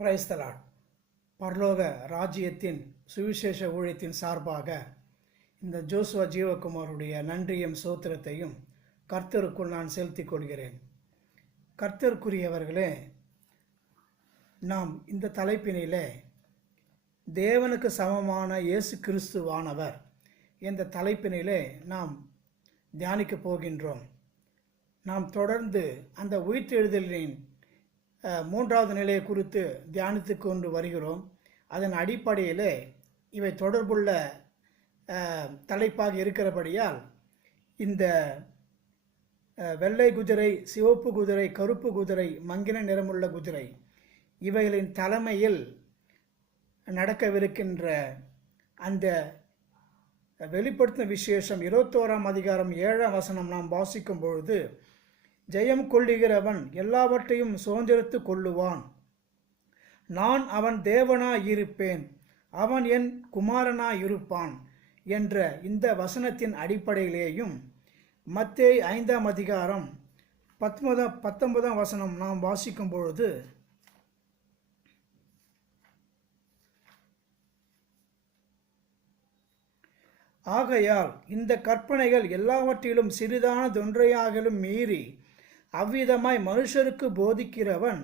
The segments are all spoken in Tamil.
Praise the Lord. பரலோக ராஜ்யத்தின் சுவிசேஷ ஊழியத்தின் சார்பாக இந்த ஜோசுவா ஜீவகுமாருடைய நன்றியும் சோத்திரத்தையும் கர்த்தருக்குள் நான் செலுத்திக் கொள்கிறேன். கர்த்தருக்குரியவர்களே, நாம் இந்த தலைப்பினிலே தேவனுக்கு சமமான இயேசு கிறிஸ்துவானவர் என்ற தலைப்பினிலே நாம் தியானிக்கப் போகின்றோம். நாம் தொடர்ந்து அந்த உயிர்த்தெழுதலின் மூன்றாவது நிலையை குறித்து தியானித்து கொண்டு வருகிறோம். அதன் அடிப்படையிலே இவை தொடர்புள்ள தலைப்பாக இருக்கிறபடியால் இந்த வெள்ளை குதிரை, சிவப்பு குதிரை, கருப்பு குதிரை, மங்கின நிறமுள்ள குதிரை இவைகளின் தலைமையில் நடக்கவிருக்கின்ற அந்த வெளிப்படுத்தின விசேஷம் 21ஆம் அதிகாரம் 7ஆம் வசனம் நாம் வாசிக்கும் பொழுது, ஜெயம் கொள்ளுகிறவன் எல்லாவற்றையும் சுதந்திரித்து கொள்ளுவான், நான் அவன் தேவனாயிருப்பேன், அவன் என் குமாரனாயிருப்பான் என்ற இந்த வசனத்தின் அடிப்படையிலேயும் மத்தேயு 5ஆம் அதிகாரம் 19ஆம் வசனம் நாம் வாசிக்கும் பொழுது, ஆகையால் இந்த கற்பனைகள் எல்லாவற்றிலும் சிறிதானதொன்றையாகிலும் மீறி அவ்விதமாய் மனுஷருக்கு போதிக்கிறவன்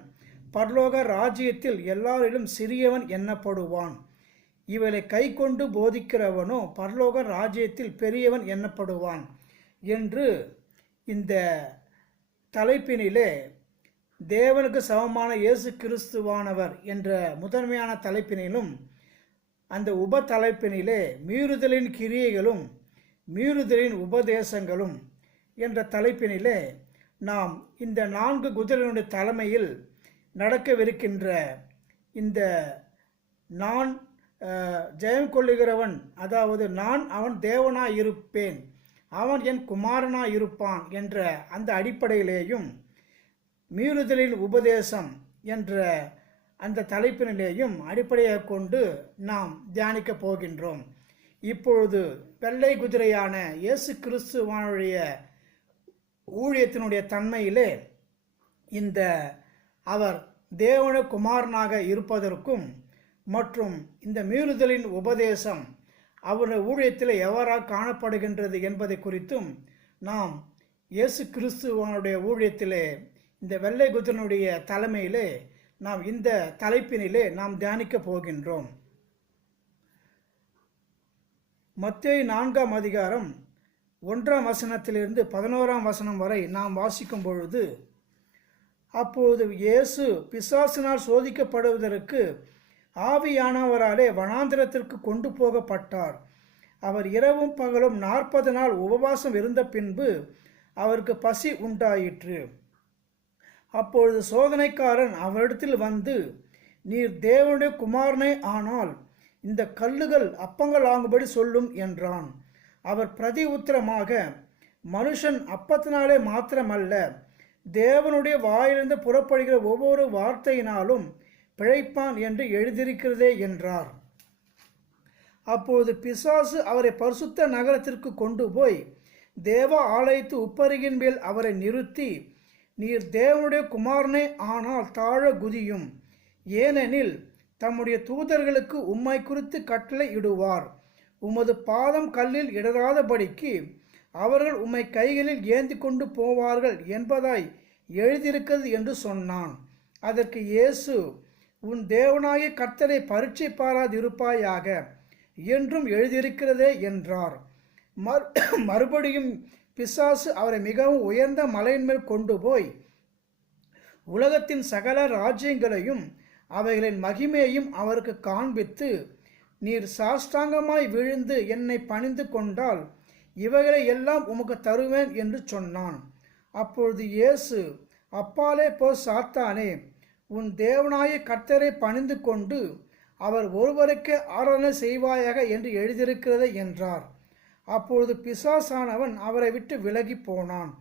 பரலோக ராஜ்யத்தில் எல்லாரிலும் சிறியவன் எண்ணப்படுவான். இவளை கை கொண்டு போதிக்கிறவனோ பரலோக ராஜ்யத்தில் பெரியவன் எண்ணப்படுவான் என்று இந்த தலைப்பினிலே தேவனுக்கு சமமான இயேசு கிறிஸ்துவானவர் என்ற முதன்மையான தலைப்பினிலும் அந்த உப தலைப்பினிலே மீறுதலின் கிரியைகளும் மீறுதலின் உபதேசங்களும் என்ற தலைப்பினிலே நாம் இந்த 4 குதிரைகளுடைய தலைமையில் நடக்கவிருக்கின்ற இந்த நான் ஜெயம் கொள்ளுகிறவன், அதாவது நான் அவன் தேவனாயிருப்பேன், அவன் என் குமாரனாயிருப்பான் என்ற அந்த அடிப்படையிலேயும் மீறுதலின் உபதேசம் என்ற அந்த தலைப்பினிலேயும் அடிப்படையாக கொண்டு நாம் தியானிக்கப் போகின்றோம். இப்பொழுது வெள்ளை குதிரையான இயேசு கிறிஸ்துவானுடைய ஊழியத்தினுடைய தன்மையிலே இந்த அவர் தேவன குமாரனாக இருப்பதற்கும் மற்றும் இந்த மீறுதலின் உபதேசம் அவருடைய ஊழியத்தில் எவ்வாறாக காணப்படுகின்றது என்பதை குறித்தும் நாம் இயேசு கிறிஸ்துவானுடைய ஊழியத்திலே இந்த வெள்ளை குதிரையினுடைய தலைமையிலே நாம் இந்த தலைப்பினிலே நாம் தியானிக்கப் போகின்றோம். மத்தேயு 4ஆம் அதிகாரம் 1ஆம் வசனத்திலிருந்து 11ஆம் வசனம் வரை நாம் வாசிக்கும் பொழுது, அப்பொழுது இயேசு பிசாசினால் சோதிக்கப்படுவதற்கு ஆவியானவராலே வனாந்திரத்திற்கு கொண்டு போகப்பட்டார். அவர் இரவும் பகலும் 40 நாள் உபவாசம் இருந்த பின்பு அவருக்கு பசி உண்டாயிற்று. அப்பொழுது சோதனைக்காரன் அவரிடத்தில் வந்து, நீர் தேவனுடைய குமாரனே ஆனால் இந்த கல்லுகள் அப்பங்கள் ஆகும்படி சொல்லும் என்றான். அவர் பிரதி உத்தரமாக, மனுஷன் அப்பத்தினாலே மாத்திரமல்ல, தேவனுடைய வாயிலிருந்து புறப்படுகிற ஒவ்வொரு வார்த்தையினாலும் பிழைப்பான் என்று எழுதியிருக்கிறதே என்றார். அப்பொழுது பிசாசு அவரை பரிசுத்த நகரத்திற்கு கொண்டு போய் தேவ ஆலயத்து உப்பருகின் மேல் அவரை நிறுத்தி, நீர் தேவனுடைய குமாரனே ஆனால் தாழ குதியும், ஏனெனில் தம்முடைய தூதர்களுக்கு உம்மை குறித்து கட்டளை இடுவார், உமது பாதம் கல்லில் இடராதபடிக்கு அவர்கள் உம்மை கைகளில் ஏந்தி கொண்டு போவார்கள் என்பதாய் எழுதியிருக்கிறது என்று சொன்னான். அதற்கு இயேசு, உன் தேவனாகிய கர்த்தரை பரீட்சை பாராதிருப்பாயாக என்றும் எழுதியிருக்கிறதே என்றார். மறுபடியும் பிசாசு அவரை மிகவும் உயர்ந்த மலையின் மேல் கொண்டு போய் உலகத்தின் சகல ராஜ்யங்களையும் அவைகளின் மகிமையையும் அவருக்கு காண்பித்து, நீர் சாஷ்டாங்கமாய் விழுந்து என்னை பணிந்து கொண்டால் இவைகளை எல்லாம் உமக்கு தருவேன் என்று சொன்னான். அப்பொழுது இயேசு, அப்பாலே போ சாத்தானே, உன் தேவனாய கர்த்தரை பணிந்து கொண்டு அவர் ஒருவருக்கே ஆராதனை செய்வாயாக என்று எழுதியிருக்கிறது என்றார். அப்பொழுது பிசாசானவன் அவரை விட்டு விலகி போனான்.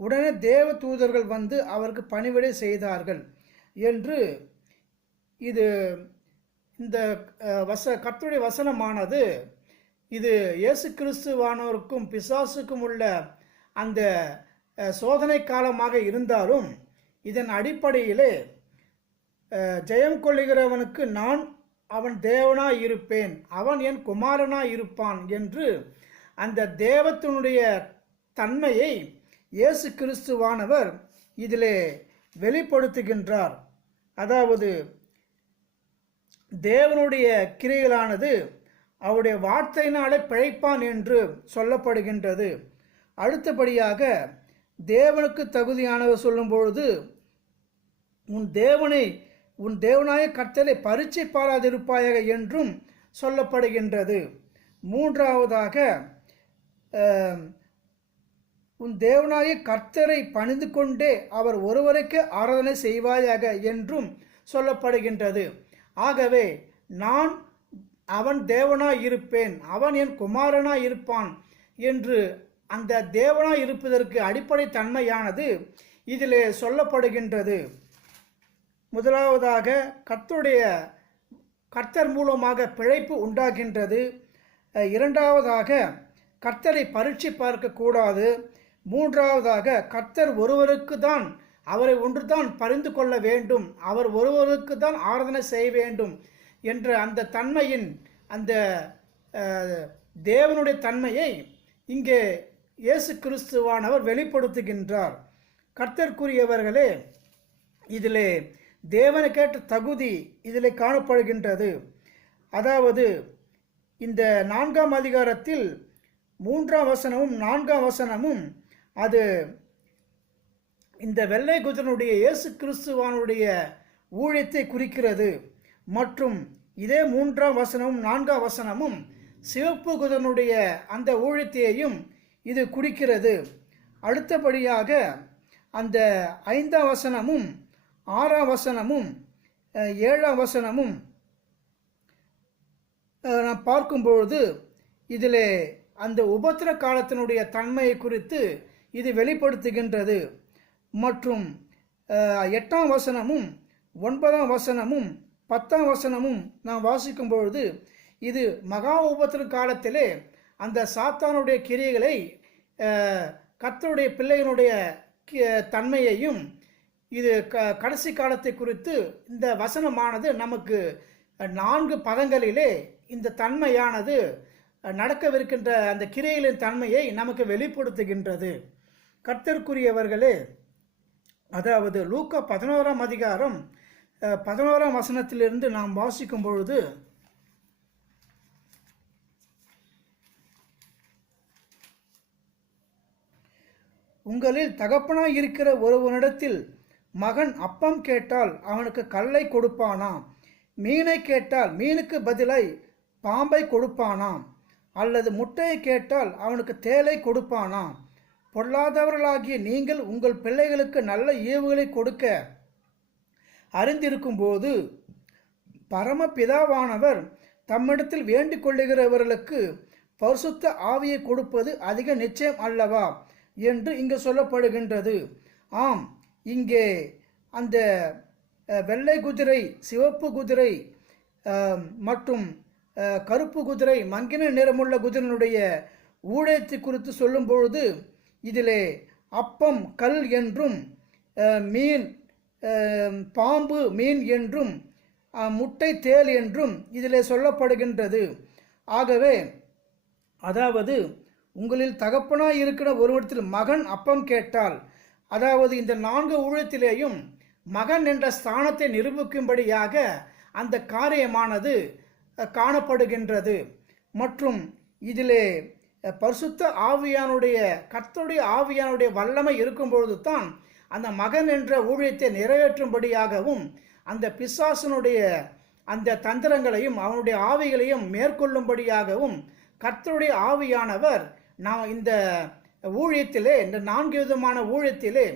உடனே தேவ தூதர்கள் வந்து அவருக்கு பணிவிடை செய்தார்கள் என்று இது இந்த கர்த்தருடைய வசனமானது இது இயேசு கிறிஸ்துவானோருக்கும் பிசாசுக்கும் உள்ள அந்த சோதனை காலமாக இருந்தாலும் இதன் அடிப்படையிலே ஜெயம் கொள்ளுகிறவனுக்கு நான் அவன் தேவனாய் இருப்பேன், அவன் என் குமாரனாய் இருப்பான் என்று அந்த தேவத்தினுடைய தன்மையை இயேசு கிறிஸ்துவானவர் இதிலே வெளிப்படுத்துகின்றார். அதாவது தேவனுடைய கிரியைகளானது அவருடைய வார்த்தையினாலே பிழைப்பான் என்று சொல்லப்படுகின்றது. அடுத்தபடியாக தேவனுக்கு தகுதியானவர் சொல்லும் பொழுது உன் தேவனாய கர்த்தரை பரீட்சை பாராதிருப்பாயாக என்றும் சொல்லப்படுகின்றது. மூன்றாவதாக உன் தேவனாய கர்த்தரை பணிந்து கொண்டே அவர் ஒருவருக்கு ஆராதனை செய்வாயாக என்றும் சொல்லப்படுகின்றது. ஆகவே நான் அவன் தேவனாய் இருப்பேன், அவன் என் குமாரனாய் இருப்பான் என்று அந்த தேவனாய் இருப்பதற்கு அடிப்படை தன்மையானது இதிலே சொல்லப்படுகின்றது. முதலாவதாக கர்த்தர் மூலமாக பிழைப்பு உண்டாகின்றது. இரண்டாவதாக கர்த்தரை பரீட்சை பார்க்கக்கூடாது. மூன்றாவதாக கர்த்தர் ஒருவருக்கு தான், அவரை ஒன்று தான் பரிந்து கொள்ள வேண்டும், அவர் ஒருவருக்கு தான் ஆராதனை செய்ய வேண்டும் என்ற அந்த தன்மையின் அந்த தேவனுடைய தன்மையை இங்கே இயேசு கிறிஸ்துவானவர் வெளிப்படுத்துகின்றார். கர்த்தர்க்குரியவர்களே, இதிலே தேவனுக்கேற்ற தகுதி இதிலே காணப்படுகின்றது. அதாவது இந்த 4ஆம் அதிகாரத்தில் 3ஆம் வசனமும் 4ஆம் வசனமும் அது இந்த வெள்ளை குதிரனுடைய இயேசு கிறிஸ்துவானுடைய ஊழியத்தை குறிக்கிறது. மற்றும் இதே 3ஆம் வசனமும் 4ஆம் வசனமும் சிவப்பு குதிரனுடைய அந்த ஊழியத்தையும் இது குறிக்கிறது. அடுத்தபடியாக அந்த 5ஆம் வசனமும் 6ஆம் வசனமும் 7ஆம் வசனமும் நாம் பார்க்கும்பொழுது இதிலே அந்த உபத்திர காலத்தினுடைய தன்மையை குறித்து இது வெளிப்படுத்துகின்றது. மற்றும் 8ஆம் வசனமும் 9ஆம் வசனமும் 10ஆம் வசனமும் நாம் வாசிக்கும் பொழுது இது மகா உபத்திர காலத்திலே அந்த சாத்தானுடைய கிரியைகளை கர்த்தருடைய பிள்ளையினுடைய தன்மையையும் இது கடைசி காலத்தை குறித்து இந்த வசனமானது நமக்கு 4 பதங்களிலே இந்த தன்மையானது நடக்கவிருக்கின்ற அந்த கிரியைகளின் தன்மையை நமக்கு வெளிப்படுத்துகின்றது. கர்த்தருக்குரியவர்களே, அதாவது லூக்கா 11ஆம் அதிகாரம் 11ஆம் வசனத்திலிருந்து நாம் வாசிக்கும் பொழுது உங்களில் தகப்பனாய் இருக்கிற ஒருவனிடத்தில் மகன் அப்பம் கேட்டால் அவனுக்கு கல்லை கொடுப்பானாம், மீனை கேட்டால் மீனுக்கு பதிலாய் பாம்பை கொடுப்பானாம், அல்லது முட்டையை கேட்டால் அவனுக்கு தேலை கொடுப்பானாம். பொல்லாதவர்களாகிய நீங்கள் உங்கள் பிள்ளைகளுக்கு நல்ல ஈவுகளை கொடுக்க அறிந்திருக்கும் போது பரமபிதாவானவர் தம்மிடத்தில் வேண்டிக் கொள்ளுகிறவர்களுக்கு பரிசுத்த ஆவியை கொடுப்பது அதிக நிச்சயம் அல்லவா என்று இங்கு சொல்லப்படுகின்றது. ஆம், இங்கே அந்த வெள்ளை குதிரை, சிவப்பு குதிரை மற்றும் கருப்பு குதிரை, மங்கின நிறமுள்ள குதிரையினுடைய ஊழியத்தை குறித்து சொல்லும் பொழுது இதிலே அப்பம் கல் என்றும் மீன் பாம்பு மீன் என்றும் முட்டை தேல் என்றும் இதிலே சொல்லப்படுகின்றது. ஆகவே அதாவது உங்களில் தகப்பனாய் இருக்கிற ஒருவரிடத்தில் மகன் அப்பம் கேட்டால், அதாவது இந்த 4 ஊழியத்திலேயும் மகன் என்ற ஸ்தானத்தை நிரூபிக்கும்படியாக அந்த காரியமானது காணப்படுகின்றது. மற்றும் இதிலே பரிசுத்த ஆவியானுடைய கர்த்தருடைய ஆவியானுடைய வல்லமை இருக்கும் பொழுது தான் அந்த மகன் என்ற ஊழியத்தை நிறைவேற்றும்படியாகவும் அந்த பிசாசனுடைய அந்த தந்திரங்களையும் அவனுடைய ஆவிகளையும் மேற்கொள்ளும்படியாகவும் கர்த்தருடைய ஆவியானவர் நாம் இந்த ஊழியத்திலே, இந்த 4 விதமான ஊழியத்திலே,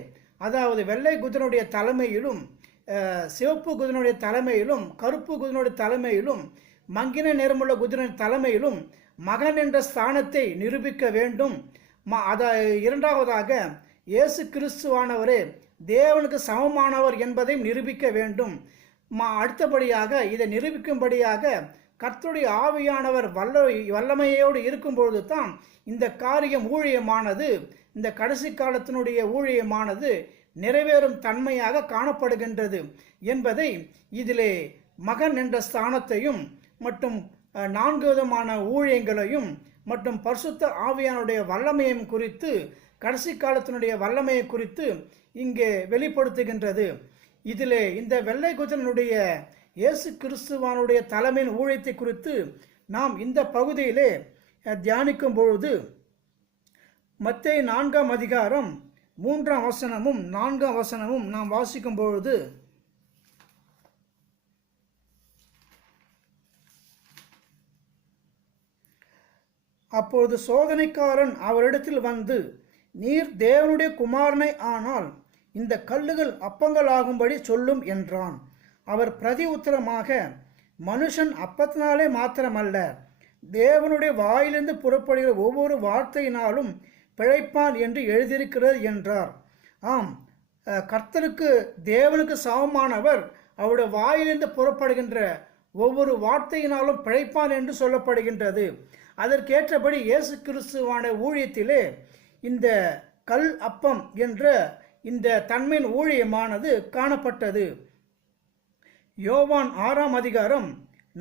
அதாவது வெள்ளை குதிரனுடைய தலைமையிலும் சிவப்பு குதிரனுடைய தலைமையிலும் கருப்பு குதிரனுடைய தலைமையிலும் மங்கின நிறமுள்ள குதிரனுடைய தலைமையிலும் மகன் என்ற ஸ்தானத்தை நிரூபிக்க வேண்டும். இரண்டாவதாக இயேசு கிறிஸ்துவானவரே தேவனுக்கு சமமானவர் என்பதையும் நிரூபிக்க வேண்டும். அடுத்தபடியாக இதை நிரூபிக்கும்படியாக கர்த்தருடைய ஆவியானவர் வல்லமையோடு இருக்கும்பொழுது தான் இந்த காரியம் ஊழியமானது, இந்த கடைசி காலத்தினுடைய ஊழியமானது நிறைவேறும் தன்மையாக காணப்படுகின்றது என்பதை இதிலே மகன் என்ற ஸ்தானத்தையும் மற்றும் 4 விதமான ஊழியங்களையும் மற்றும் பரிசுத்த ஆவியானுடைய வல்லமையும் குறித்து, கடைசி காலத்தினுடைய வல்லமையை குறித்து இங்கே வெளிப்படுத்துகின்றது. இதிலே இந்த வெள்ளை குதிரனுடைய இயேசு கிறிஸ்துவானுடைய தலைமையின் ஊழியத்தை குறித்து நாம் இந்த பகுதியிலே தியானிக்கும் பொழுது மத்தேயு 4ஆம் அதிகாரம் 3ஆம் வசனமும் 4ஆம் வசனமும் நாம் வாசிக்கும் பொழுது, அப்பொழுது சோதனைக்காரன் அவரிடத்தில் வந்து, நீர் தேவனுடைய குமாரனை ஆனால் இந்த கல்லுகள் அப்பங்களாகும்படி சொல்லும் என்றான். அவர் பிரதி உத்தரமாக, மனுஷன் அப்பத்தினாலே மாத்திரமல்ல, தேவனுடைய வாயிலிருந்து புறப்படுகிற ஒவ்வொரு வார்த்தையினாலும் பிழைப்பான் என்று எழுதியிருக்கிறது என்றார். ஆம், கர்த்தருக்கு தேவனுக்கு சமமானவர் அவருடைய வாயிலிருந்து புறப்படுகின்ற ஒவ்வொரு வார்த்தையினாலும் பிழைப்பான் என்று சொல்லப்படுகின்றது. அதற்கேற்றபடி இயேசு கிறிஸ்துவான ஊழியத்திலே இந்த கல் அப்பம் என்ற இந்த தன்மையின் ஊழியமானது காணப்பட்டது. யோவான் 6ஆம் அதிகாரம்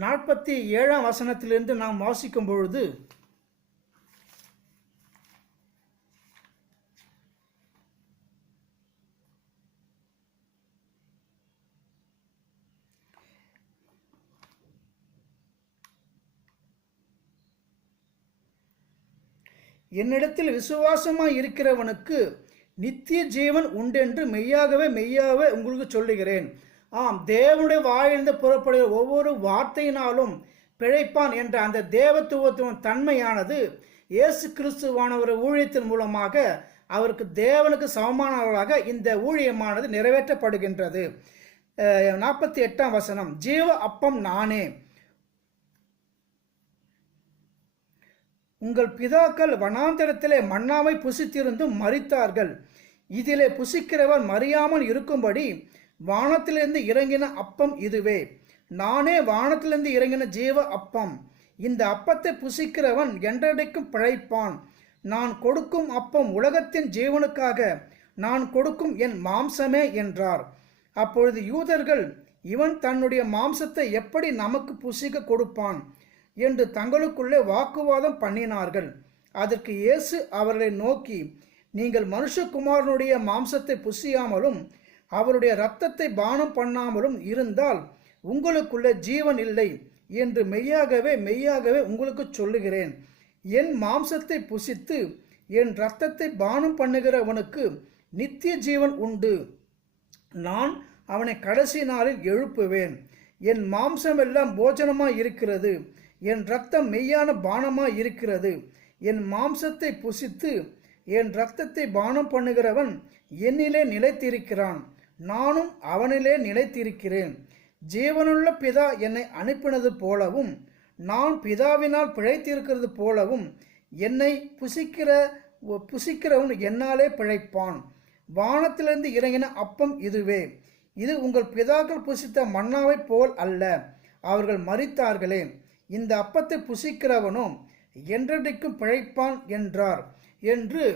47ஆம் வசனத்திலிருந்து நாம் வாசிக்கும் பொழுது, என்னிடத்தில் விசுவாசமாய் இருக்கிறவனுக்கு நித்திய ஜீவன் உண்டென்று மெய்யாகவே மெய்யாகவே உங்களுக்கு சொல்லுகிறேன். ஆம், தேவனுடைய வாயிலிருந்து புறப்படுகிற ஒவ்வொரு வார்த்தையினாலும் பிழைப்பான் என்ற அந்த தேவத்துவத்தின் தன்மையானது இயேசு கிறிஸ்துவானவர் ஊழியத்தின் மூலமாக அவருக்கு தேவனுக்கு சமமானவர்களாக இந்த ஊழியமானது நிறைவேற்றப்படுகின்றது. 48ஆம் வசனம், ஜீவ அப்பம் நானே. உங்கள் பிதாக்கள் வனாந்தரத்திலே மன்னாவை புசித்திருந்தும் மரித்தார்கள். இதிலே புசிக்கிறவர் மறியாமல் இருக்கும்படி வானத்திலிருந்து இறங்கின அப்பம் இதுவே. நானே வானத்திலிருந்து இறங்கின ஜீவ அப்பம். இந்த அப்பத்தை புசிக்கிறவன் என்றைக்கும் பிழைப்பான். நான் கொடுக்கும் அப்பம் உலகத்தின் ஜீவனுக்காக நான் கொடுக்கும் என் மாம்சமே என்றார். அப்பொழுது யூதர்கள், இவன் தன்னுடைய மாம்சத்தை எப்படி நமக்கு புசிக்க கொடுப்பான் என்று தங்களுக்குள்ளே வாக்குவாதம் பண்ணினார்கள். அதற்கு இயேசு அவர்களை நோக்கி, நீங்கள் மனுஷகுமாரனுடைய மாம்சத்தை புசியாமலும் அவருடைய இரத்தத்தை பானம் பண்ணாமலும் இருந்தால் உங்களுக்குள்ளே ஜீவன் இல்லை என்று மெய்யாகவே மெய்யாகவே உங்களுக்கு சொல்லுகிறேன். என் மாம்சத்தை புசித்து என் இரத்தத்தை பானம் பண்ணுகிறவனுக்கு நித்திய ஜீவன் உண்டு. நான் அவனை கடைசி நாளில் எழுப்புவேன். என் மாம்சம் எல்லாம் போஜனமாய் இருக்கிறது, என் இரத்தம் மெய்யான பானமாய் இருக்கிறது. என் மாம்சத்தை புசித்து என் இரத்தத்தை பானம் பண்ணுகிறவன் என்னிலே நிலைத்திருக்கிறான், நானும் அவனிலே நிலைத்திருக்கிறேன். ஜீவனுள்ள பிதா என்னை அனுப்பினது போலவும் நான் பிதாவினால் பிழைத்திருக்கிறது போலவும் என்னை புசிக்கிறவன் என்னாலே பிழைப்பான். வானத்திலிருந்து இறங்கின அப்பம் இதுவே. இது உங்கள் பிதாக்கள் புசித்த மன்னாவைப் போல் அல்ல, அவர்கள் மரித்தார்களே. இந்த அப்பத்தை புசிக்கிறவனும் என்றைக்கும் பிழைப்பான் என்றார் என்று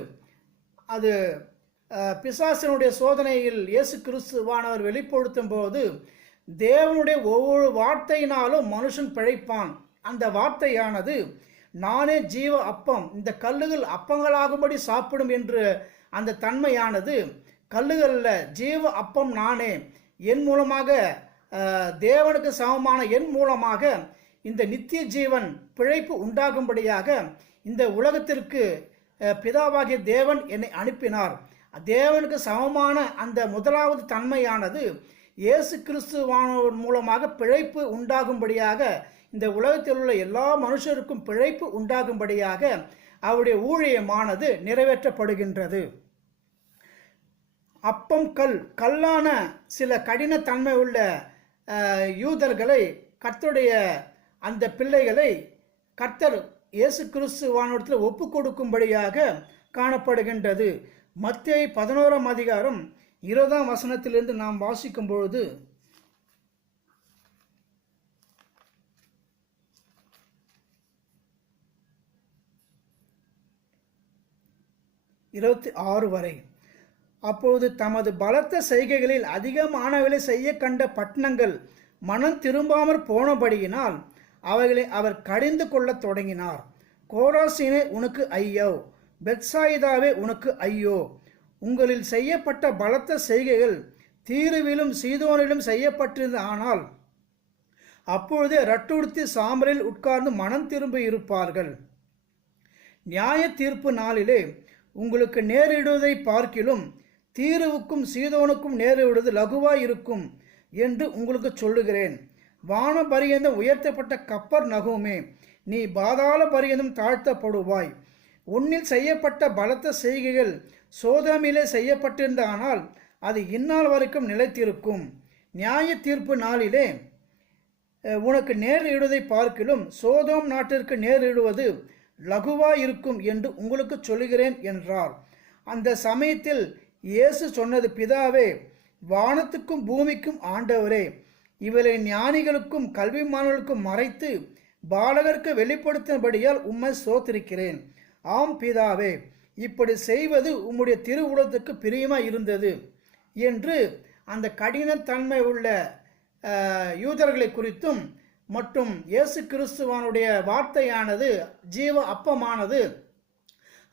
அது பிசாசனுடைய சோதனையில் இயேசு கிறிஸ்துவானவர் வெளிப்படுத்தும் போது தேவனுடைய ஒவ்வொரு வார்த்தையினாலும் மனுஷன் பிழைப்பான். அந்த வார்த்தையானது நானே ஜீவ அப்பம், இந்த கல்லுகள் அப்பங்களாகும்படி சாப்பிடும் என்று அந்த தன்மையானது கல்லுகளில் ஜீவ அப்பம் நானே, என் மூலமாக தேவனுக்கு சமமான என் மூலமாக இந்த நித்திய ஜீவன் பிழைப்பு உண்டாகும்படியாக இந்த உலகத்திற்கு பிதாவாகிய தேவன் என்னை அனுப்பினார். தேவனுக்கு சமமான அந்த முதலாவது தன்மையானது இயேசு கிறிஸ்துவானவர் மூலமாக பிழைப்பு உண்டாகும்படியாக இந்த உலகத்தில் உள்ள எல்லா மனுஷருக்கும் பிழைப்பு உண்டாகும்படியாக அவருடைய ஊழியமானது நிறைவேற்றப்படுகின்றது. அப்பம் கல்லான சில கடினத்தன்மை உள்ள யூதர்களை கர்த்தருடைய அந்த பிள்ளைகளை கர்த்தர் இயேசு கிறிஸ்துவானவரிடத்தில் ஒப்பு கொடுக்கும்படியாக காணப்படுகின்றது. மத்தேயு 11ஆம் அதிகாரம் 20ஆம் வசனத்திலிருந்து நாம் வாசிக்கும் பொழுது, இருபத்தி 6 வரை, அப்போது தமது பலத்த செய்கைகளில் அதிகமானவர்களை செய்ய கண்ட பட்டணங்கள் மனம் திரும்பாமற் போனபடியினால் அவைகளை அவர் கடிந்து கொள்ளத் தொடங்கினார். கோராசீனே உனக்கு ஐயோ, பெத்சாயிதாவே உனக்கு ஐயோ, உங்களில் செய்யப்பட்ட பலத்த செய்கைகள் தீருவிலும் சீதோனிலும் செய்யப்பட்டிருந்த ஆனால் அப்பொழுதே ரட்டுடுத்தி சாம்பலில் உட்கார்ந்து மனம் திரும்பி இருப்பார்கள். நியாய தீர்ப்பு நாளிலே உங்களுக்கு நேரிடுவதை பார்க்கிலும் தீருவுக்கும் சீதோனுக்கும் நேரிடுவது லகுவாய் இருக்கும் என்று உங்களுக்கு சொல்லுகிறேன். வான பரியந்தம் உயர்த்தப்பட்ட கப்பர் நகுமே, நீ பாதாள பரியந்தம் தாழ்த்தப்படுவாய். உன்னில் செய்யப்பட்ட பலத்த செய்கைகள் சோதோமிலே செய்யப்பட்டிருந்தானால் அது இந்நாள் வரைக்கும் நிலைத்திருக்கும். நியாய தீர்ப்பு நாளிலே உனக்கு நேரிடுவதை பார்க்கிலும் சோதோம் நாட்டிற்கு நேரிடுவது லகுவாயிருக்கும் என்று உங்களுக்கு சொல்லுகிறேன் என்றார். அந்த சமயத்தில் இயேசு சொன்னது, பிதாவே, வானத்துக்கும் பூமிக்கும் ஆண்டவரே, இவரை ஞானிகளுக்கும் கல்விமான்களுக்கும் மறைத்து பாலகருக்கு வெளிப்படுத்தினபடியால் உம்மை ஸ்தோத்திரிக்கிறேன். ஆம் பிதாவே, இப்படி செய்வது உம்முடைய திருவுளத்துக்கு பிரியமாய் இருந்தது என்று அந்த கடினத்தன்மை உள்ள யூதர்களை குறித்தும் மற்றும் இயேசு கிறிஸ்துவானுடைய வார்த்தையானது ஜீவ அப்பமானது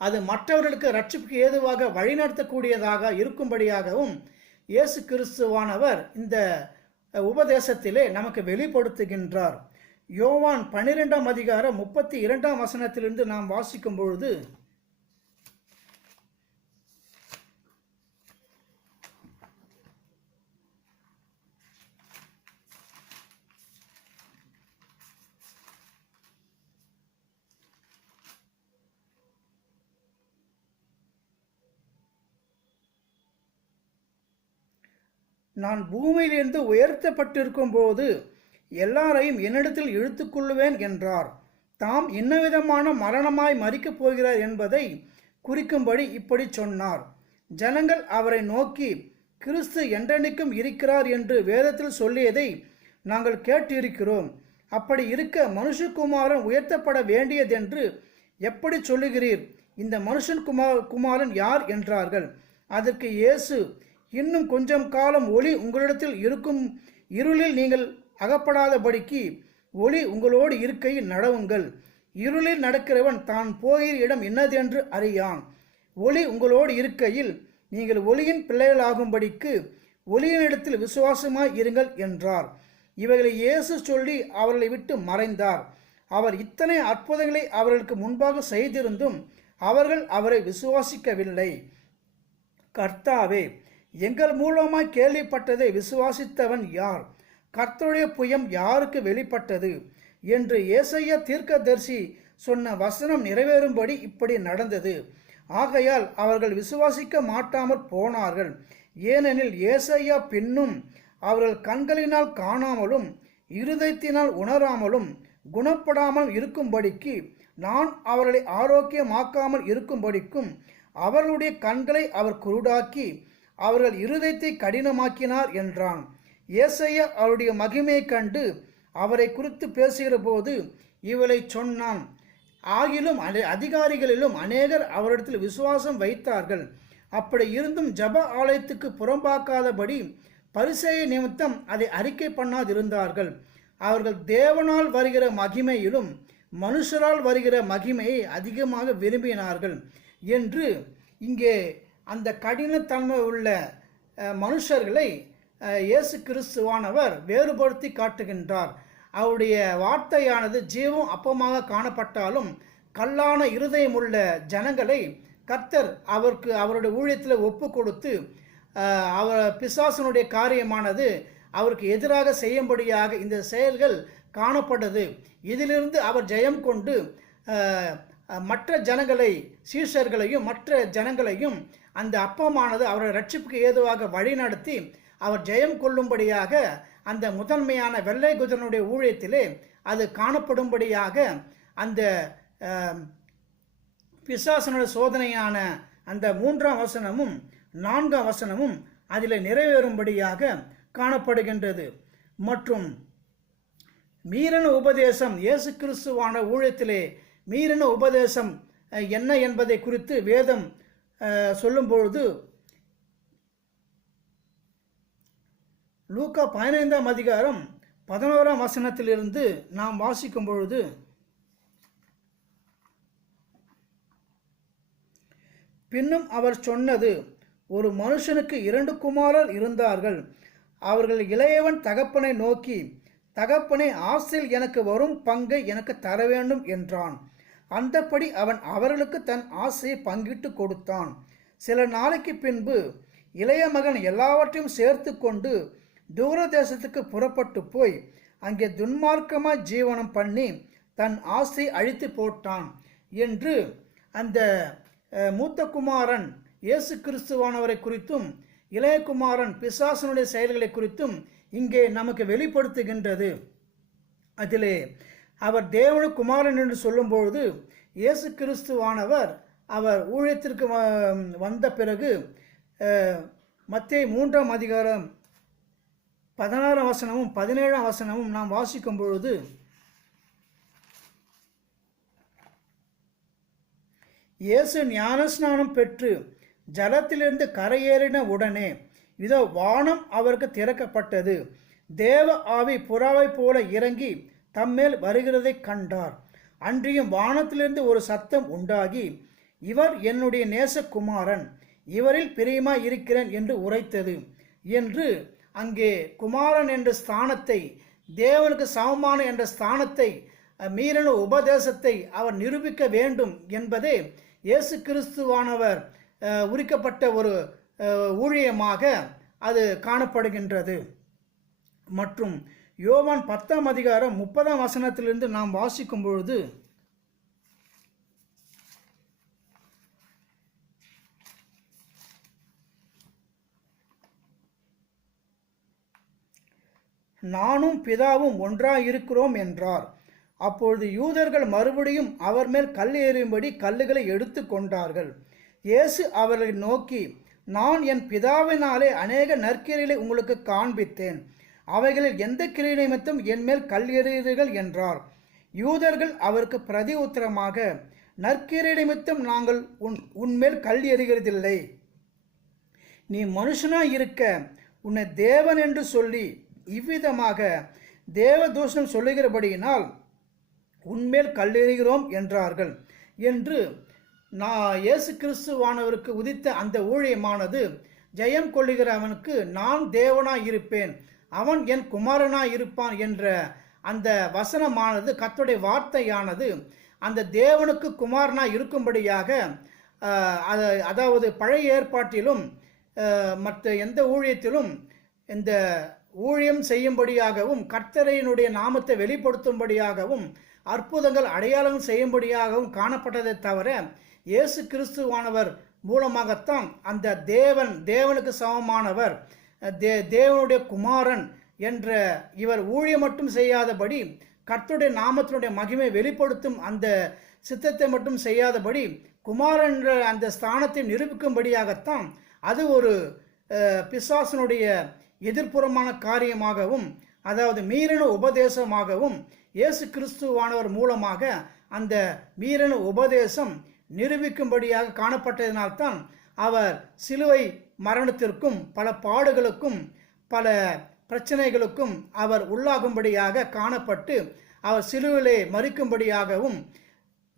அது மற்றவர்களுக்கு ரட்சிப்புக்கு ஏதுவாக வழிநடத்தக்கூடியதாக இருக்கும்படியாகவும் இயேசு கிறிஸ்துவானவர் இந்த உபதேசத்திலே நமக்கு வெளிப்படுத்துகின்றார். யோவான் 12ஆம் அதிகாரம் 32ஆம் வசனத்திலிருந்து நாம் வாசிக்கும் பொழுது, நான் பூமியிலிருந்து உயர்த்தப்பட்டிருக்கும் போது எல்லாரையும் என்னிடத்தில் இழுத்துக்கொள்ளுவேன் என்றார். தாம் இன்னவிதமான மரணமாய் மரிக்கப் போகிறார் என்பதை குறிக்கும்படி இப்படி சொன்னார். ஜனங்கள் அவரை நோக்கி, கிறிஸ்து என்றென்றைக்கும் இருக்கிறார் என்று வேதத்தில் சொல்லியதை நாங்கள் கேட்டிருக்கிறோம். அப்படி இருக்க மனுஷகுமாரன் உயர்த்தப்பட வேண்டியதென்று எப்படி சொல்லுகிறீர்? இந்த மனுஷன் குமாரன் யார் என்றார்கள். அதற்கு இயேசு, இன்னும் கொஞ்சம் காலம் ஒளி உங்களிடத்தில் இருக்கும், இருளில் நீங்கள் அகப்படாதபடிக்கு ஒளி உங்களோடு இருக்கையில் நடவுங்கள். இருளில் நடக்கிறவன் தான் போகிற இடம் இன்னதென்று அறியான். ஒளி உங்களோடு இருக்கையில் நீங்கள் ஒளியின் பிள்ளைகளாகும்படிக்கு ஒளியினிடத்தில் விசுவாசமாய் இருங்கள் என்றார். இவைகளை இயேசு சொல்லி அவர்களை விட்டு மறைந்தார். அவர் இத்தனை அற்புதங்களை அவர்களுக்கு முன்பாக செய்திருந்தும் அவர்கள் அவரை விசுவாசிக்கவில்லை. கர்த்தாவே, எங்கள் மூலமாய் கேள்விப்பட்டதை விசுவாசித்தவன் யார்? கர்த்தருடைய புயம் யாருக்கு வெளிப்பட்டது என்று ஏசாயா தீர்க்கதரிசி சொன்ன வசனம் நிறைவேறும்படி இப்படி நடந்தது. ஆகையால் அவர்கள் விசுவாசிக்க மாட்டாமற் போனார்கள். ஏனெனில் ஏசாயா பின்னும் அவர்கள் கண்களினால் காணாமலும் இருதயத்தினால் உணராமலும் குணப்படாமல் இருக்கும்படிக்கு நான் அவர்களை ஆரோக்கியமாக்காமல் இருக்கும்படிக்கும் அவர்களுடைய கண்களை அவர் குருடாக்கி அவர்கள் இருதயத்தை கடினமாக்கினார் என்றான். ஏசாயா அவருடைய மகிமையை கண்டு அவரை குறித்து பேசுகிற போது இவளை சொன்னான். ஆகிலும் அதிகாரிகளிலும் அநேகர் அவரிடத்தில் விசுவாசம் வைத்தார்கள். அப்படி இருந்தும் ஜப ஆலயத்துக்கு புறம்பாக்காதபடி பரிசேய நிமித்தம் அதை அறிக்கை பண்ணாதிருந்தார்கள். அவர்கள் தேவனால் வருகிற மகிமையிலும் மனுஷரால் வருகிற மகிமையை அதிகமாக விரும்பினார்கள் என்று இங்கே அந்த கடினத்தன்மை உள்ள மனுஷர்களை இயேசு கிறிஸ்துவானவர் வேறுபடுத்தி காட்டுகின்றார். அவருடைய வார்த்தையானது ஜீவம் அப்பமாக காணப்பட்டாலும் கல்லான இருதயமுள்ள ஜனங்களை கர்த்தர் அவருடைய ஊழியத்தில் ஒப்பு கொடுத்து அவர் பிசாசனுடைய காரியமானது அவருக்கு எதிராக செய்யும்படியாக இந்த செயல்கள் காணப்பட்டது. இதிலிருந்து அவர் ஜெயம் கொண்டு மற்ற ஜனங்களை, சீஷர்களையும் மற்ற ஜனங்களையும் அந்த அப்பமானது அவருடைய ரட்சிப்புக்கு ஏதுவாக வழிநடத்தி அவர் ஜெயம் கொள்ளும்படியாக அந்த முதன்மையான வெள்ளை குதிரனுடைய ஊழியத்திலே அது காணப்படும்படியாக அந்த பிசாசனுடைய சோதனையான அந்த 3ஆம் வசனமும் 4ஆம் வசனமும் அதில் நிறைவேறும்படியாக காணப்படுகின்றது. மற்றும் மீறின உபதேசம், இயேசு கிறிஸ்துவான ஊழியத்திலே மீறின உபதேசம் என்ன என்பதை குறித்து வேதம் சொல்லும்பொழுது லூக்கா 15ஆம் அதிகாரம் 11ஆம் வசனத்திலிருந்து நாம் வாசிக்கும் பொழுது, பின்னும் அவர் சொன்னது, ஒரு மனுஷனுக்கு 2 குமாரர் இருந்தார்கள். அவர்கள் இளையவன் தகப்பனை நோக்கி, தகப்பனே, ஆசையில் எனக்கு வரும் பங்கை எனக்கு தர வேண்டும் என்றான். அந்தப்படி அவன் அவர்களுக்கு தன் ஆசையை பங்கிட்டு கொடுத்தான். சில நாளைக்கு பின்பு இளைய மகன் எல்லாவற்றையும் சேர்த்து கொண்டு தூர தேசத்துக்கு புறப்பட்டு போய் அங்கே துன்மார்க்கமாய் ஜீவனம் பண்ணி தன் ஆசையை அழித்து போட்டான் என்று அந்த மூத்த குமாரன் இயேசு கிறிஸ்துவானவரை குறித்தும் இளைய குமாரன் பிசாசனுடைய செயல்களை குறித்தும் இங்கே நமக்கு வெளிப்படுத்துகின்றது. அதிலே அவர் தேவனு குமாரன் என்று சொல்லும்பொழுது இயேசு கிறிஸ்துவானவர் அவர் ஊழியத்திற்கு வந்த பிறகு மத்தேயு 3ஆம் அதிகாரம் 16ஆம் வசனமும் 17ஆம் வசனமும் நாம் வாசிக்கும் பொழுது, இயேசு ஞானஸ்நானம் பெற்று ஜலத்திலிருந்து கரையேறின உடனே இதோ வானம் அவருக்கு திறக்கப்பட்டது. தேவ ஆவி புறாவை போல இறங்கி தம்மேல் வருகிறதை கண்டார். அன்றியும் வானத்திலிருந்து ஒரு சத்தம் உண்டாகி, இவர் என்னுடைய நேசகுமாரன், இவரில் பிரியமாய் இருக்கிறேன் என்று உரைத்தது என்று அங்கே குமாரன் என்ற ஸ்தானத்தை, தேவனுக்கு சமமான என்ற ஸ்தானத்தை, மீறின உபதேசத்தை அவர் நிரூபிக்க வேண்டும் என்பதே இயேசு கிறிஸ்துவானவர் உரிக்கப்பட்ட ஒரு ஊழியமாக அது காணப்படுகின்றது. மற்றும் யோவான் 10ஆம் அதிகாரம் 30ஆம் வசனத்திலிருந்து நாம் வாசிக்கும் பொழுது, நானும் பிதாவும் ஒன்றாயிருக்கிறோம் என்றார். அப்பொழுது யூதர்கள் மறுபடியும் அவர் மேல் கல் எறியும்படி கல்லுகளை எடுத்து கொண்டார்கள். இயேசு அவர்களை நோக்கி, நான் என் பிதாவினாலே அநேக நற்கிரிகளை உங்களுக்கு காண்பித்தேன். அவைகளில் எந்த கிரியை நிமித்தம் என் மேல் கல் எறிகிறீர்கள் என்றார். யூதர்கள் அவருக்கு பிரதி உத்தரமாக, நற்கிரியை நிமித்தம் நாங்கள் உன்மேல் கல் எறிகிறதில்லை. நீ மனுஷனாய் இருக்க உன்னை தேவன் என்று சொல்லி இவ்விதமாக தேவ தூஷணம் சொல்லுகிறபடியினால் உன்மேல் கல்லெறிகிறோம் என்றார்கள் என்று இயேசு கிறிஸ்துவானவருக்கு உதித்த அந்த ஊழியமானது, ஜெயம் கொள்ளுகிற அவனுக்கு நான் தேவனாய் இருப்பேன், அவன் என் குமாரனாய் இருப்பான் என்ற அந்த வசனமானது, கர்த்தருடைய வார்த்தையானது அந்த தேவனுக்கு குமாரனாய் இருக்கும்படியாக, அதாவது பழைய ஏற்பாட்டிலும் மற்ற எந்த ஊழியத்திலும் இந்த ஊழியம் செய்யும்படியாகவும் கர்த்தரையினுடைய நாமத்தை வெளிப்படுத்தும்படியாகவும் அற்புதங்கள் அடையாளம் செய்யும்படியாகவும் காணப்பட்டதை தவிர இயேசு கிறிஸ்துவானவர் மூலமாகத்தான் அந்த தேவனுக்கு சமமானவர், தேவனுடைய குமாரன் என்ற இவர் ஊழியம் மட்டும் செய்யாதபடி, கர்த்தருடைய நாமத்தினுடைய மகிமை வெளிப்படுத்தும் அந்த சித்தத்தை மட்டும் செய்யாதபடி, குமாரன் என்ற அந்த ஸ்தானத்தை நிரூபிக்கும்படியாகத்தான் அது ஒரு பிசாசனுடைய எதிர்ப்புறமான காரியமாகவும், அதாவது மீறின உபதேசமாகவும் இயேசு கிறிஸ்துவானவர் மூலமாக அந்த மீறின உபதேசம் நிரூபிக்கும்படியாக காணப்பட்டதினால்தான் அவர் சிலுவை மரணத்திற்கும் பல பாடுகளுக்கும் பல பிரச்சனைகளுக்கும் அவர் உள்ளாகும்படியாக காணப்பட்டு அவர் சிலுவிலே மரிக்கும்படியாகவும்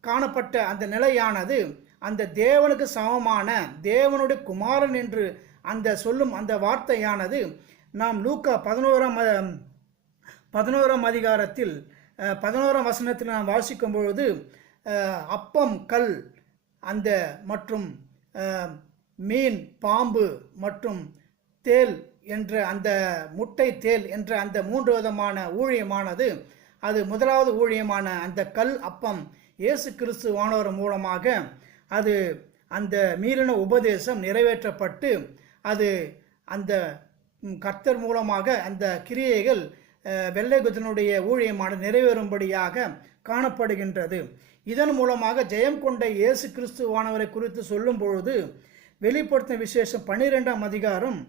காணப்பட்ட அந்த நிலையானது அந்த தேவனுக்கு சமமான தேவனுடைய குமாரன் என்று அந்த சொல்லும் அந்த வார்த்தையானது நாம் லூக்கா 11ஆம் அதிகாரத்தில் 11ஆம் வசனத்தில் நாம் வாசிக்கும் பொழுது, அப்பம், கல், அந்த மற்றும் மீன், பாம்பு மற்றும் தேல் என்ற அந்த முட்டை தேல் என்ற அந்த 3 விதமான ஊழியமானது, அது முதலாவது ஊழியமான அந்த கல் அப்பம் இயேசு கிறிஸ்துவானவர் மூலமாக அது அந்த மீறின உபதேசம் நிறைவேற்றப்பட்டு அது அந்த கர்த்தர் மூலமாக அந்த கிரியைகள் வெள்ளை குதிரனுடைய ஊழியமான நிறைவேறும்படியாக காணப்படுகின்றது. இதன் மூலமாக ஜெயம் கொண்ட இயேசு கிறிஸ்துவானவரை குறித்து சொல்லும் பொழுது வெளிப்படுத்தின விசேஷம் 12ஆம் அதிகாரம்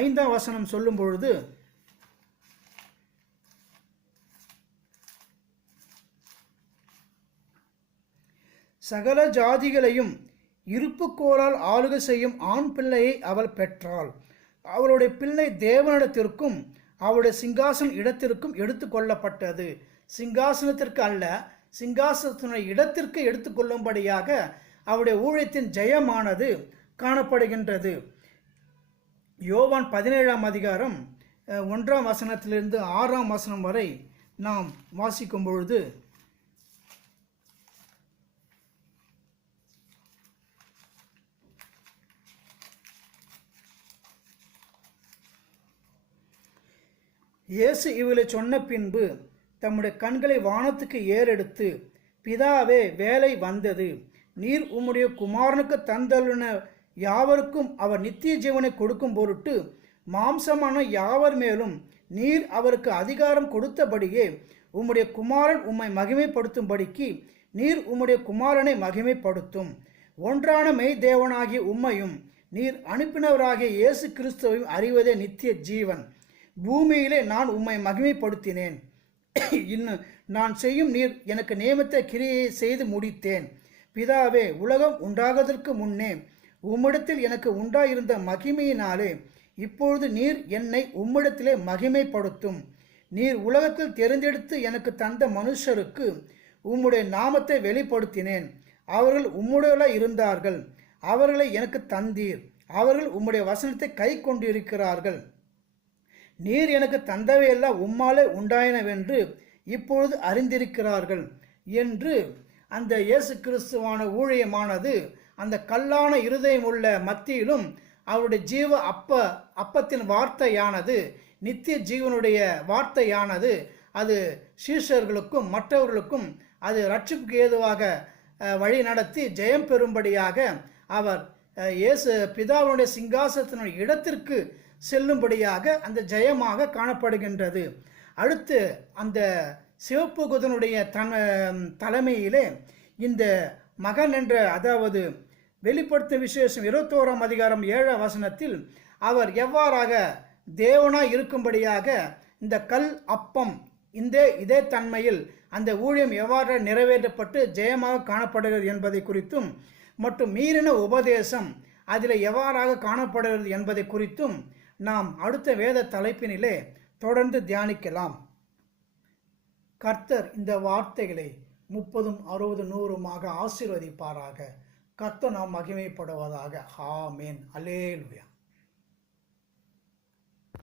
5ஆம் வசனம் சொல்லும் பொழுது, சகல ஜாதிகளையும் இருப்புக்கோலால் ஆளுகை செய்யும் ஆண் பிள்ளையை அவள் பெற்றாள். அவளுடைய பிள்ளை தேவனிடத்திற்கும் அவருடைய சிங்காசன இடத்திற்கும் எடுத்து கொள்ளப்பட்டது. சிங்காசனத்திற்கு அல்ல, சிங்காசனத்தினுடைய இடத்திற்கு எடுத்துக்கொள்ளும்படியாக அவருடைய ஊழியத்தின் ஜெயமானது காணப்படுகின்றது. யோவான் 17ஆம் அதிகாரம் 1ஆம் வசனத்திலிருந்து 6ஆம் வசனம் வரை நாம் வாசிக்கும் பொழுது, இயேசு இவளை சொன்ன பின்பு தம்முடைய கண்களை வானத்துக்கு ஏறெடுத்து, பிதாவே, வேலை வந்தது. நீர் உம்முடைய குமாரனுக்கு தந்தருளின யாவருக்கும் அவர் நித்திய ஜீவனை கொடுக்கும் பொருட்டு மாம்சமான யாவர் மேலும் நீர் அவருக்கு அதிகாரம் கொடுத்தபடியே உம்முடைய குமாரன் உம்மை மகிமைப்படுத்தும்படிக்கு நீர் உம்முடைய குமாரனை மகிமைப்படுத்தும். ஒன்றான மெய் தேவனாகிய உம்மையும் நீர் அனுப்பினவராகிய இயேசு கிறிஸ்துவையும் அறிவதே நித்திய ஜீவன். பூமியிலே நான் உம்மை மகிமைப்படுத்தினேன். இன்னும் நான் செய்யும் நீர் எனக்கு நியமித்த கிரியை செய்து முடித்தேன். பிதாவே, உலகம் உண்டாவதற்கு முன்னே உம்மிடத்தில் எனக்கு உண்டாயிருந்த மகிமையினாலே இப்பொழுது நீர் என்னை உம்மிடத்திலே மகிமைப்படுத்தும். நீர் உலகத்தில் தெரிந்தெடுத்து எனக்கு தந்த மனுஷருக்கு உம்முடைய நாமத்தை வெளிப்படுத்தினேன். அவர்கள் உம்முடையவர்களாய் இருந்தார்கள். அவர்களை எனக்கு தந்தீர். அவர்கள் உம்முடைய வசனத்தை கை கொண்டிருக்கிறார்கள். நீர் எனக்கு தந்தவையெல்லாம் உம்மாலே உண்டாயினவென்று இப்பொழுது அறிந்திருக்கிறார்கள் என்று அந்த இயேசு கிறிஸ்துவான ஊழியமானது அந்த கல்லான இருதயம் உள்ள மத்தியிலும் அவருடைய ஜீவ அப்பத்தின் வார்த்தையானது, நித்திய ஜீவனுடைய வார்த்தையானது, அது சீஷர்களுக்கும் மற்றவர்களுக்கும் அது ரட்சிப்புக்கு ஏதுவாக வழி நடத்தி ஜெயம் பெறும்படியாக அவர் இயேசு பிதாவுடைய சிங்காசனத்தினுடைய இடத்திற்கு செல்லும்படியாக அந்த ஜெயமாக காணப்படுகின்றது. அடுத்து அந்த சிவப்பு குதனுடைய தலைமையிலே இந்த மகன் என்ற, அதாவது வெளிப்படுத்தும் விசேஷம் 21ஆம் அதிகாரம் 7ஆம் வசனத்தில் அவர் எவ்வாறாக தேவனாய் இருக்கும்படியாக இந்த கல் அப்பம் இதே தன்மையில் அந்த ஊழியம் எவ்வாறு நிறைவேற்றப்பட்டு ஜெயமாக காணப்படுகிறது என்பதை குறித்தும் மற்றும் மீறின உபதேசம் அதில் எவ்வாறாக காணப்படுகிறது என்பதை குறித்தும் நாம் அடுத்த வேத தலைப்பினிலே தொடர்ந்து தியானிக்கலாம். கர்த்தர் இந்த வார்த்தைகளை 30, 60, 100 ஆசீர்வதிப்பாராக. கர்த்தர் நாம் மகிமைப்படுவதாக. ஆமென். அல்லேலூயா.